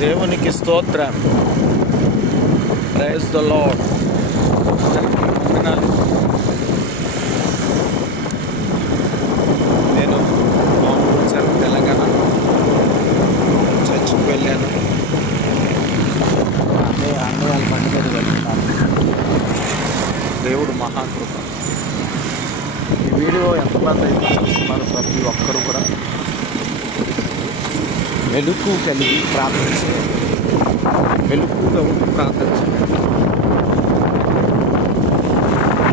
దేవునికి స్తోత్రం. Praise the Lord. నేను వచ్చాను తెలంగాణ, చర్చికి వెళ్ళాను. అన్నయ్య బండి మీద వెళ్తున్నాను. దేవుడు మహాకృప. ఈ వీడియో ఎంతమంది అయితే చూస్తున్నారు, ప్రతి ఒక్కరు కూడా మెలుకు కలిగి ప్రార్థన చేయాలి. మెలుకుగా ఉండి ప్రార్థన చేయాలి.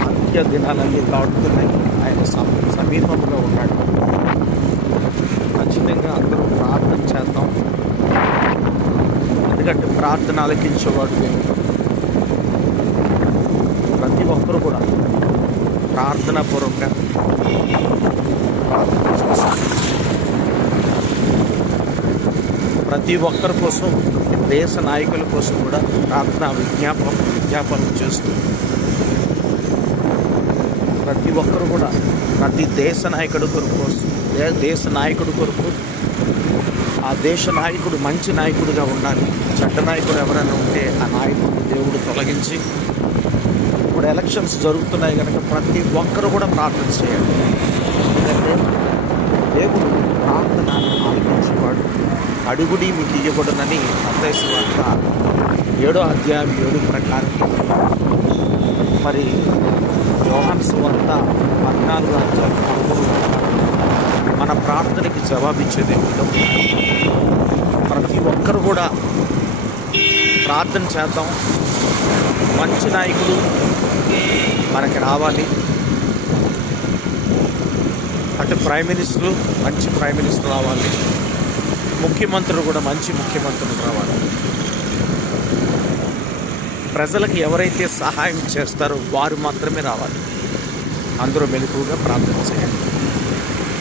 అంత్య దినాలన్నీ దాటుతున్నాయి. ఆయన సమీపంలో ఉన్నాడు. ఖచ్చితంగా అందరూ ప్రార్థన చేద్దాం. ఎందుకంటే ప్రార్థన ఆలకించేవాడు దేవుడు. ప్రతి ఒక్కరు కూడా ప్రార్థనాపూర్వకంగా ప్రార్థన చేస్తారు. ప్రతి ఒక్కరి కోసం, దేశ నాయకుల కోసం కూడా ప్రార్థన విజ్ఞాపనం చేస్తూ ప్రతి ఒక్కరు కూడా ప్రతి దేశ నాయకుడి కొరకు ఆ దేశ నాయకుడు మంచి నాయకుడిగా ఉండాలి. చెడ్డ నాయకుడు ఎవరైనా ఉంటే ఆ నాయకుడిని దేవుడు తొలగించి, ఇప్పుడు ఎలక్షన్స్ జరుగుతున్నాయి కనుక ప్రతి ఒక్కరు కూడా ప్రార్థన చేయాలి. ఎందుకంటే దేవుడు ప్రార్థన ఆలకించేవాడు. అడుగుడి మీకు ఇవ్వబడునని మత్తయి సువార్త 7వ అధ్యాయం 7 ప్రకారం, మరి యోహాను సువార్త 14వ అధ్యాయం 13 మన ప్రార్థనకి జవాబిచ్చే దేవుడు. ప్రతి ఒక్కరు కూడా ప్రార్థన చేద్దాం. మంచి నాయకుడు మనకి రావాలి. అంటే ప్రైమ్ మినిస్టర్, మంచి ప్రైమ్ మినిస్టర్ రావాలి. ముఖ్యమంత్రులు కూడా మంచి ముఖ్యమంత్రులు రావాలి. ప్రజలకు ఎవరైతే సహాయం చేస్తారో వారు మాత్రమే రావాలి. అందరూ మెలకువగా ప్రార్థన చేయండి.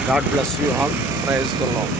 God bless you all. Praise the lord.